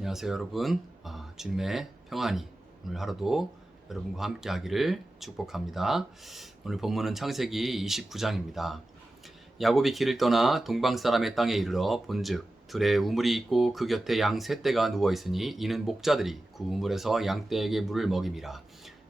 안녕하세요 여러분. 주님의 평안이 오늘 하루도 여러분과 함께 하기를 축복합니다. 오늘 본문은 창세기 29장입니다. 야곱이 길을 떠나 동방 사람의 땅에 이르러 본즉 들에 우물이 있고 그 곁에 양 세 떼가 누워 있으니 이는 목자들이 그 우물에서 양 떼에게 물을 먹임이라.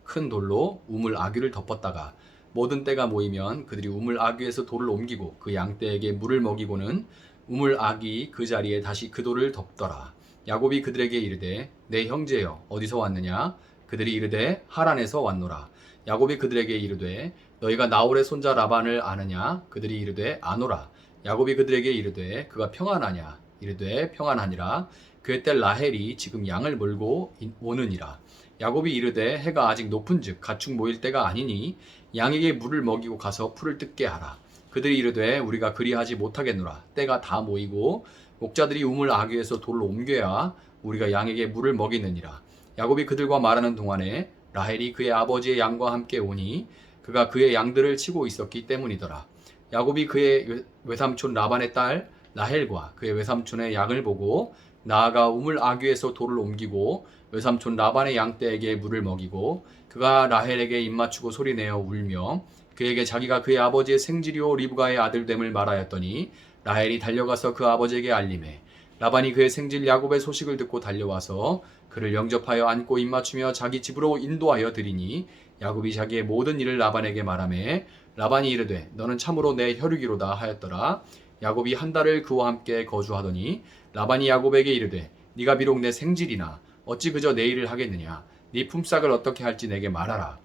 큰 돌로 우물 아귀를 덮었다가 모든 떼가 모이면 그들이 우물 아귀에서 돌을 옮기고 그 양 떼에게 물을 먹이고는 우물 아귀 그 자리에 다시 그 돌을 덮더라. 야곱이 그들에게 이르되 내 형제여 어디서 왔느냐? 그들이 이르되 하란에서 왔노라. 야곱이 그들에게 이르되 너희가 나홀의 손자 라반을 아느냐? 그들이 이르되 아노라. 야곱이 그들에게 이르되 그가 평안하냐? 이르되 평안하니라. 그의 딸 라헬이 지금 양을 몰고 오느니라. 야곱이 이르되 해가 아직 높은즉 가축 모일 때가 아니니 양에게 물을 먹이고 가서 풀을 뜯게 하라. 그들이 이르되 우리가 그리하지 못하겠노라. 때가 다 모이고 목자들이 우물 아귀에서 돌을 옮겨야 우리가 양에게 물을 먹이느니라. 야곱이 그들과 말하는 동안에 라헬이 그의 아버지의 양과 함께 오니 그가 그의 양들을 치고 있었기 때문이더라. 야곱이 그의 외삼촌 라반의 딸 라헬과 그의 외삼촌의 양을 보고 나아가 우물 아귀에서 돌을 옮기고 외삼촌 라반의 양떼에게 물을 먹이고 그가 라헬에게 입맞추고 소리내어 울며 그에게 자기가 그의 아버지의 생지리오 리브가의 아들됨을 말하였더니 라헬이 달려가서 그 아버지에게 알림해 라반이 그의 생질 야곱의 소식을 듣고 달려와서 그를 영접하여 안고 입맞추며 자기 집으로 인도하여 드리니 야곱이 자기의 모든 일을 라반에게 말하매 라반이 이르되 너는 참으로 내 혈육이로다 하였더라. 야곱이 한 달을 그와 함께 거주하더니 라반이 야곱에게 이르되 네가 비록 내 생질이나 어찌 그저 내 일을 하겠느냐? 네 품삯을 어떻게 할지 내게 말하라.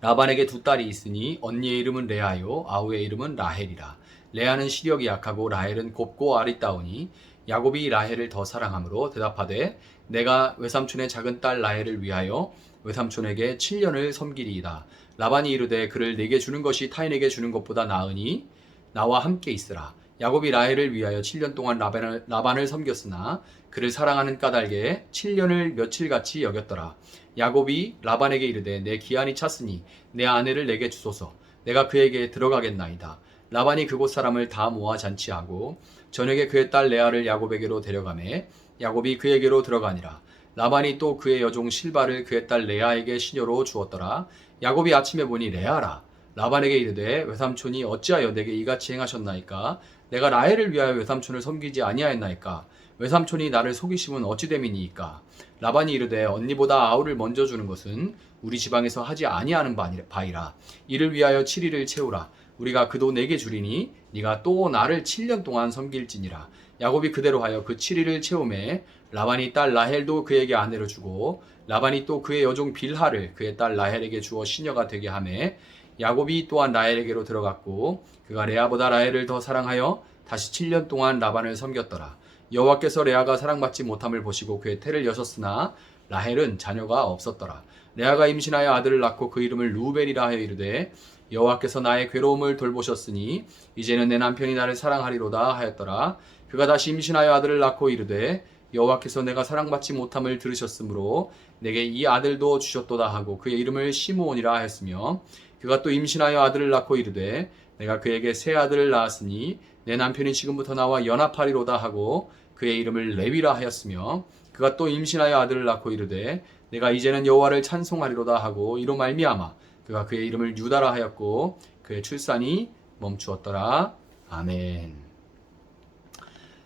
라반에게 두 딸이 있으니 언니의 이름은 레아요 아우의 이름은 라헬이라. 레아는 시력이 약하고 라헬은 곱고 아리따우니 야곱이 라헬을 더 사랑하므로 대답하되 내가 외삼촌의 작은 딸 라헬을 위하여 외삼촌에게 7년을 섬기리이다. 라반이 이르되 그를 내게 주는 것이 타인에게 주는 것보다 나으니 나와 함께 있으라. 야곱이 라헬을 위하여 7년 동안 라반을 섬겼으나 그를 사랑하는 까닭에 7년을 며칠같이 여겼더라. 야곱이 라반에게 이르되 내 기한이 찼으니 내 아내를 내게 주소서. 내가 그에게 들어가겠나이다. 라반이 그곳 사람을 다 모아 잔치하고 저녁에 그의 딸 레아를 야곱에게로 데려가매 야곱이 그에게로 들어가니라. 라반이 또 그의 여종 실바를 그의 딸 레아에게 시녀로 주었더라. 야곱이 아침에 보니 레아라. 라반에게 이르되 외삼촌이 어찌하여 내게 이같이 행하셨나이까? 내가 라헬을 위하여 외삼촌을 섬기지 아니하였나이까? 외삼촌이 나를 속이심은 어찌 됨이니이까? 라반이 이르되 언니보다 아우를 먼저 주는 것은 우리 지방에서 하지 아니하는 바이라. 이를 위하여 7일을 채우라. 우리가 그도 내게 주리니 네가 또 나를 7년 동안 섬길지니라. 야곱이 그대로 하여 그 7일을 채우매 라반이 딸 라헬도 그에게 아내로 주고 라반이 또 그의 여종 빌하를 그의 딸 라헬에게 주어 시녀가 되게 하매 야곱이 또한 라헬에게로 들어갔고 그가 레아보다 라헬을 더 사랑하여 다시 7년 동안 라반을 섬겼더라. 여호와께서 레아가 사랑받지 못함을 보시고 그의 태를 여셨으나 라헬은 자녀가 없었더라. 레아가 임신하여 아들을 낳고 그 이름을 루벤이라 하여 이르되 여호와께서 나의 괴로움을 돌보셨으니 이제는 내 남편이 나를 사랑하리로다 하였더라. 그가 다시 임신하여 아들을 낳고 이르되 여호와께서 내가 사랑받지 못함을 들으셨으므로 내게 이 아들도 주셨도다 하고 그의 이름을 시므온이라 하였으며 그가 또 임신하여 아들을 낳고 이르되 내가 그에게 새 아들을 낳았으니 내 남편이 지금부터 나와 연합하리로다 하고 그의 이름을 레위라 하였으며 그가 또 임신하여 아들을 낳고 이르되 내가 이제는 여호와를 찬송하리로다 하고 이로 말미암아 그가 그의 이름을 유다라 하였고 그의 출산이 멈추었더라. 아멘.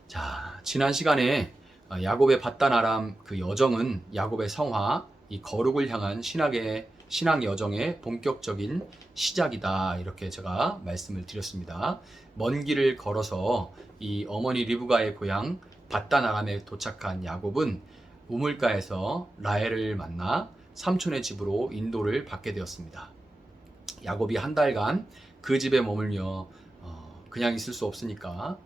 자, 지난 시간에 야곱의 밧단 아람 그 여정은 야곱의 성화, 이 거룩을 향한 신앙 여정의 본격적인 시작이다. 이렇게 제가 말씀을 드렸습니다. 먼 길을 걸어서 이 어머니 리브가의 고향 밧단 아람에 도착한 야곱은 우물가에서 라헬을 만나 삼촌의 집으로 인도를 받게 되었습니다. 야곱이 한 달간 그 집에 머물며 그냥 있을 수 없으니까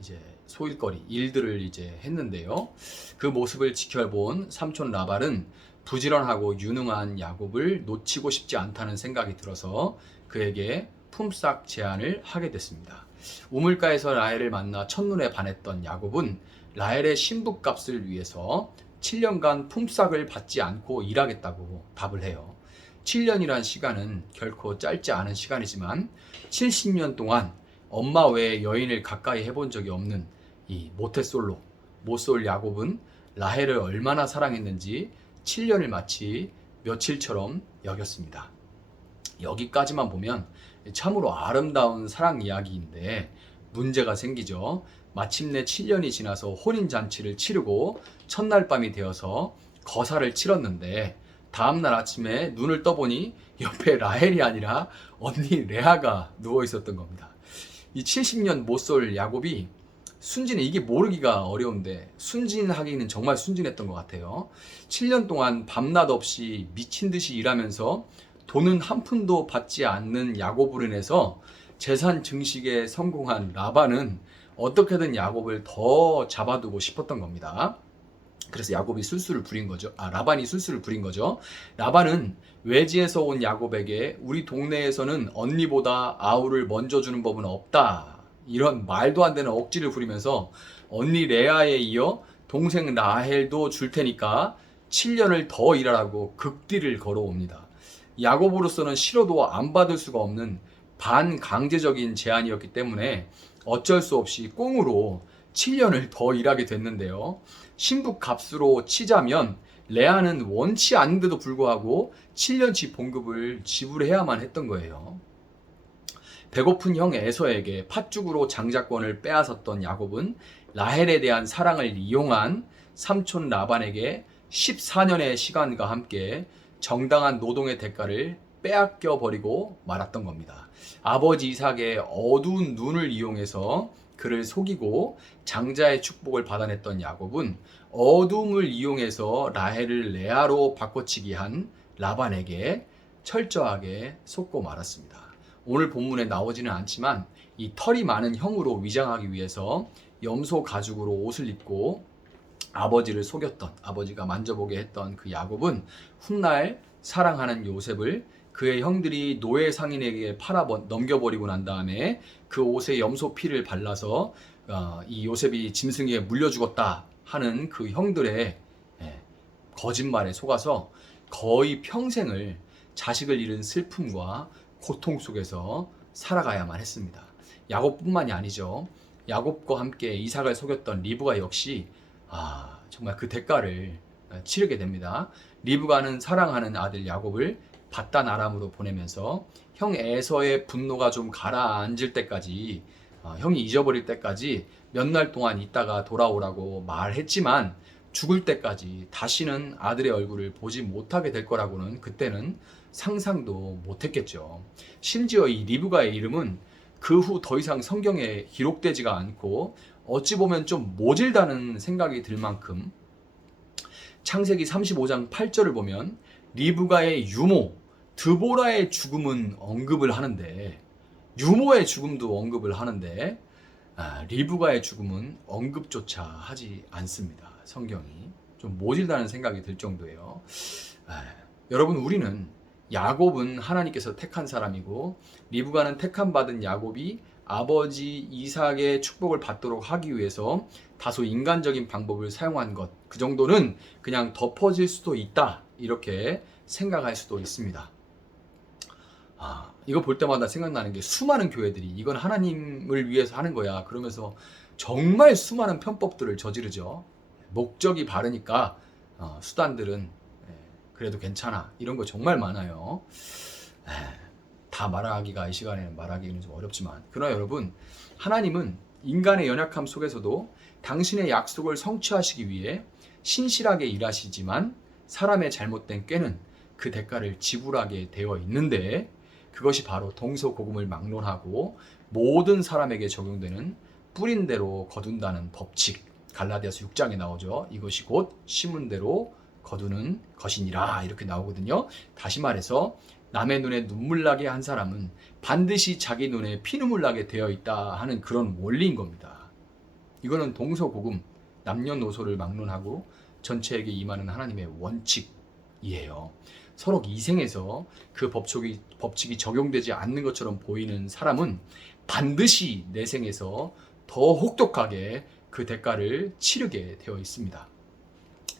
이제 소일거리 일들을 이제 했는데요. 그 모습을 지켜본 삼촌 라반은 부지런하고 유능한 야곱을 놓치고 싶지 않다는 생각이 들어서 그에게 품삯 제안을 하게 됐습니다. 우물가에서 라헬을 만나 첫눈에 반했던 야곱은 라헬의 신부값을 위해서 7년간 품삯을 받지 않고 일하겠다고 답을 해요. 7년이란 시간은 결코 짧지 않은 시간이지만 70년 동안 엄마 외에 여인을 가까이 해본 적이 없는 이 모태솔로 모쏠 야곱은 라헬을 얼마나 사랑했는지 7년을 마치 며칠처럼 여겼습니다. 여기까지만 보면 참으로 아름다운 사랑 이야기인데 문제가 생기죠. 마침내 7년이 지나서 혼인잔치를 치르고 첫날 밤이 되어서 거사를 치렀는데 다음날 아침에 눈을 떠보니 옆에 라헬이 아니라 언니 레아가 누워 있었던 겁니다. 이 70년 못쏠 야곱이 순진해, 이게 모르기가 어려운데 순진하기는 정말 순진했던 것 같아요. 7년 동안 밤낮 없이 미친 듯이 일하면서 돈은 한 푼도 받지 않는 야곱으로 인해서 재산 증식에 성공한 라반은 어떻게든 야곱을 더 잡아두고 싶었던 겁니다. 그래서 야곱이 술수를 부린 거죠. 라반이 술수를 부린 거죠. 라반은 외지에서 온 야곱에게 우리 동네에서는 언니보다 아우를 먼저 주는 법은 없다, 이런 말도 안 되는 억지를 부리면서 언니 레아에 이어 동생 라헬도 줄 테니까 7년을 더 일하라고 극딜을 걸어옵니다. 야곱으로서는 싫어도 안 받을 수가 없는 반강제적인 제안이었기 때문에 어쩔 수 없이 꽁으로 7년을 더 일하게 됐는데요. 신부 값으로 치자면 레아는 원치 않는데도 불구하고 7년치 봉급을 지불해야만 했던 거예요. 배고픈 형 에서에게 팥죽으로 장자권을 빼앗았던 야곱은 라헬에 대한 사랑을 이용한 삼촌 라반에게 14년의 시간과 함께 정당한 노동의 대가를 빼앗겨 버리고 말았던 겁니다. 아버지 이삭의 어두운 눈을 이용해서 그를 속이고 장자의 축복을 받아냈던 야곱은 어둠을 이용해서 라헬을 레아로 바꿔치기 한 라반에게 철저하게 속고 말았습니다. 오늘 본문에 나오지는 않지만 이 털이 많은 형으로 위장하기 위해서 염소 가죽으로 옷을 입고 아버지를 속였던, 아버지가 만져보게 했던 그 야곱은 훗날 사랑하는 요셉을 그의 형들이 노예 상인에게 넘겨버리고 난 다음에 그 옷에 염소 피를 발라서 이 요셉이 짐승에게 물려 죽었다 하는 그 형들의 거짓말에 속아서 거의 평생을 자식을 잃은 슬픔과 고통 속에서 살아가야만 했습니다. 야곱뿐만이 아니죠. 야곱과 함께 이삭을 속였던 리브가 역시 정말 그 대가를 치르게 됩니다. 리브가는 사랑하는 아들 야곱을 바단 아람으로 보내면서 형 에서의 분노가 좀 가라앉을 때까지, 형이 잊어버릴 때까지 몇 날 동안 있다가 돌아오라고 말했지만 죽을 때까지 다시는 아들의 얼굴을 보지 못하게 될 거라고는 그때는 상상도 못했겠죠. 심지어 이 리브가의 이름은 그 후 더 이상 성경에 기록되지가 않고 어찌 보면 좀 모질다는 생각이 들 만큼 창세기 35장 8절을 보면 리브가의 유모 드보라의 죽음은 언급을 하는데, 유모의 죽음도 언급을 하는데 리브가의 죽음은 언급조차 하지 않습니다. 성경이 좀 모질다는 생각이 들 정도예요. 여러분, 우리는 야곱은 하나님께서 택한 사람이고 리브가는 택함 받은 야곱이 아버지 이삭의 축복을 받도록 하기 위해서 다소 인간적인 방법을 사용한 것, 그 정도는 그냥 덮어질 수도 있다, 이렇게 생각할 수도 있습니다. 이거 볼 때마다 생각나는 게 수많은 교회들이 이건 하나님을 위해서 하는 거야 그러면서 정말 수많은 편법들을 저지르죠. 목적이 바르니까 수단들은 그래도 괜찮아, 이런 거 정말 많아요. 다 말하기가 이 시간에는 말하기는 좀 어렵지만, 그러나 여러분, 하나님은 인간의 연약함 속에서도 당신의 약속을 성취하시기 위해 신실하게 일하시지만 사람의 잘못된 꾀는 그 대가를 지불하게 되어 있는데, 그것이 바로 동서고금을 막론하고 모든 사람에게 적용되는 뿌린 대로 거둔다는 법칙, 갈라디아서 6장에 나오죠. 이것이 곧 심은 대로 거두는 것이니라, 이렇게 나오거든요. 다시 말해서 남의 눈에 눈물 나게 한 사람은 반드시 자기 눈에 피눈물 나게 되어 있다 하는 그런 원리인 겁니다. 이거는 동서고금, 남녀노소를 막론하고 전체에게 임하는 하나님의 원칙이에요. 서로 이생해서 그 법칙이 적용되지 않는 것처럼 보이는 사람은 반드시 내생에서 더 혹독하게 그 대가를 치르게 되어 있습니다.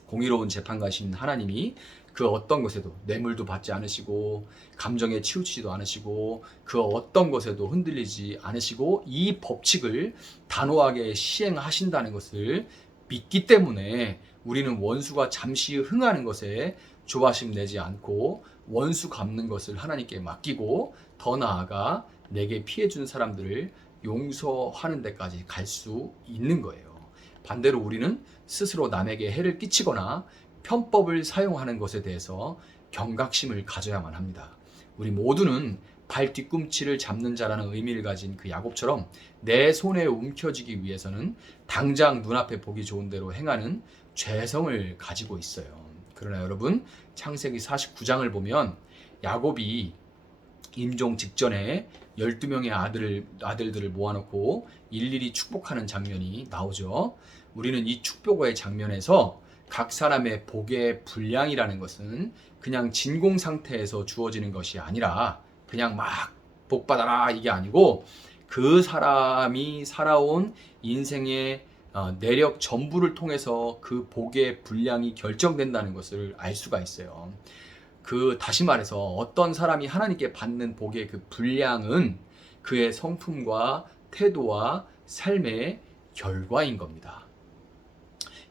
공의로운 재판가신 하나님이 그 어떤 것에도 뇌물도 받지 않으시고 감정에 치우치지도 않으시고 그 어떤 것에도 흔들리지 않으시고 이 법칙을 단호하게 시행하신다는 것을 믿기 때문에 우리는 원수가 잠시 흥하는 것에 조바심 내지 않고 원수 갚는 것을 하나님께 맡기고 더 나아가 내게 피해 준 사람들을 용서하는 데까지 갈 수 있는 거예요. 반대로 우리는 스스로 남에게 해를 끼치거나 편법을 사용하는 것에 대해서 경각심을 가져야만 합니다. 우리 모두는 발 뒤꿈치를 잡는 자라는 의미를 가진 그 야곱처럼 내 손에 움켜쥐기 위해서는 당장 눈앞에 보기 좋은 대로 행하는 죄성을 가지고 있어요. 그러나 여러분, 창세기 49장을 보면 야곱이 임종 직전에 12명의 아들들을 모아놓고 일일이 축복하는 장면이 나오죠. 우리는 이 축복의 장면에서 각 사람의 복의 분량이라는 것은 그냥 진공 상태에서 주어지는 것이 아니라 그냥 막 복 받아라 이게 아니고 그 사람이 살아온 인생의 내력 전부를 통해서 그 복의 분량이 결정된다는 것을 알 수가 있어요. 다시 말해서 어떤 사람이 하나님께 받는 복의 그 분량은 그의 성품과 태도와 삶의 결과인 겁니다.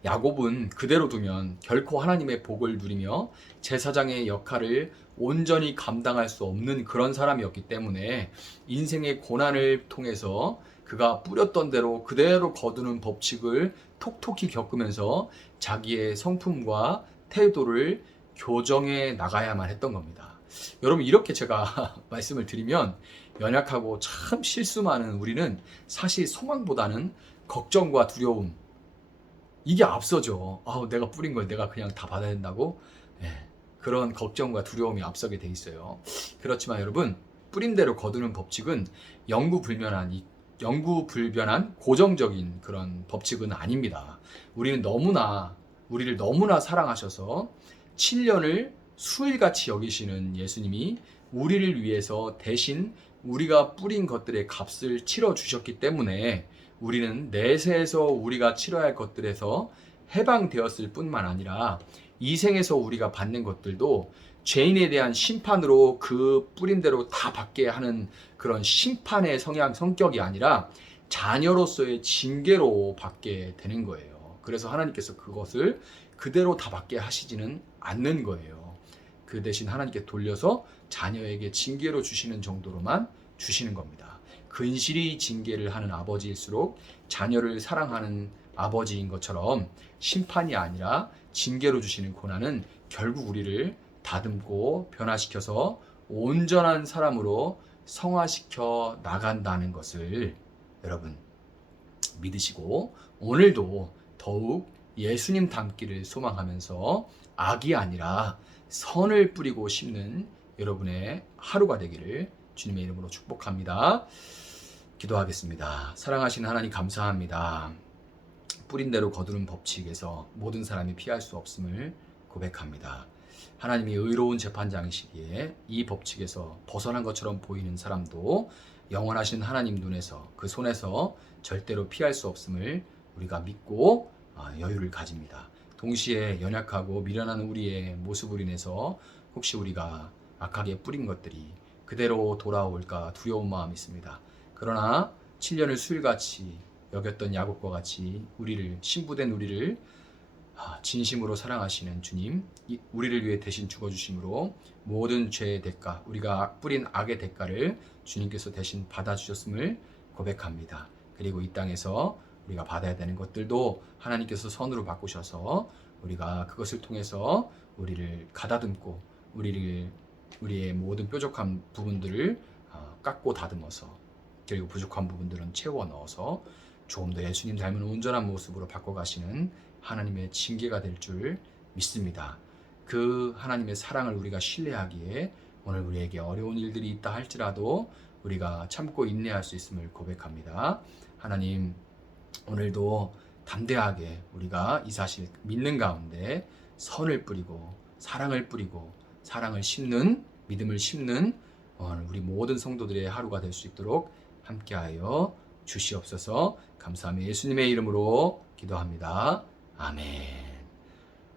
야곱은 그대로 두면 결코 하나님의 복을 누리며 제사장의 역할을 온전히 감당할 수 없는 그런 사람이었기 때문에 인생의 고난을 통해서 그가 뿌렸던 대로 그대로 거두는 법칙을 톡톡히 겪으면서 자기의 성품과 태도를 교정해 나가야만 했던 겁니다. 여러분, 이렇게 제가 말씀을 드리면 연약하고 참 실수 많은 우리는 사실 소망보다는 걱정과 두려움, 이게 앞서죠. 내가 뿌린 걸 내가 그냥 다 받아야 된다고? 그런 걱정과 두려움이 앞서게 돼 있어요. 그렇지만 여러분, 뿌린 대로 거두는 법칙은 영구불변한 고정적인 그런 법칙은 아닙니다. 우리를 너무나 사랑하셔서 7년을 수일같이 여기시는 예수님이 우리를 위해서 대신 우리가 뿌린 것들의 값을 치러 주셨기 때문에 우리는 내세에서 우리가 치러야 할 것들에서 해방되었을 뿐만 아니라 이 생에서 우리가 받는 것들도 죄인에 대한 심판으로 그 뿌린 대로 다 받게 하는 그런 심판의 성격이 아니라 자녀로서의 징계로 받게 되는 거예요. 그래서 하나님께서 그것을 그대로 다 받게 하시지는 않는 거예요. 그 대신 하나님께 돌려서 자녀에게 징계로 주시는 정도로만 주시는 겁니다. 근실이 징계를 하는 아버지일수록 자녀를 사랑하는 아버지인 것처럼 심판이 아니라 징계로 주시는 고난은 결국 우리를 다듬고 변화시켜서 온전한 사람으로 성화시켜 나간다는 것을 여러분 믿으시고 오늘도 더욱 예수님 닮기를 소망하면서 악이 아니라 선을 뿌리고 심는 여러분의 하루가 되기를 주님의 이름으로 축복합니다. 기도하겠습니다. 사랑하시는 하나님 감사합니다. 뿌린 대로 거두는 법칙에서 모든 사람이 피할 수 없음을 고백합니다. 하나님이 의로운 재판장이시기에 이 법칙에서 벗어난 것처럼 보이는 사람도 영원하신 하나님 눈에서 그 손에서 절대로 피할 수 없음을 우리가 믿고 여유를 가집니다. 동시에 연약하고 미련한 우리의 모습을 인해서 혹시 우리가 악하게 뿌린 것들이 그대로 돌아올까 두려운 마음이 있습니다. 그러나 7년을 수일같이 여겼던 야곱과 같이 신부된 우리를 진심으로 사랑하시는 주님, 우리를 위해 대신 죽어주심으로 모든 죄의 대가, 우리가 뿌린 악의 대가를 주님께서 대신 받아주셨음을 고백합니다. 그리고 이 땅에서 우리가 받아야 되는 것들도 하나님께서 선으로 바꾸셔서 우리가 그것을 통해서 우리를 가다듬고 우리의 모든 뾰족한 부분들을 깎고 다듬어서 그리고 부족한 부분들은 채워 넣어서 조금 더 예수님 닮은 온전한 모습으로 바꿔가시는 하나님의 징계가 될 줄 믿습니다. 그 하나님의 사랑을 우리가 신뢰하기에 오늘 우리에게 어려운 일들이 있다 할지라도 우리가 참고 인내할 수 있음을 고백합니다. 하나님, 오늘도 담대하게 우리가 이 사실 믿는 가운데 선을 뿌리고 사랑을 심는 믿음을 심는 우리 모든 성도들의 하루가 될 수 있도록 함께하여 주시옵소서. 감사하며 예수님의 이름으로 기도합니다. 아멘.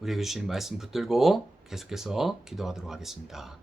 우리에게 주신 말씀 붙들고 계속해서 기도하도록 하겠습니다.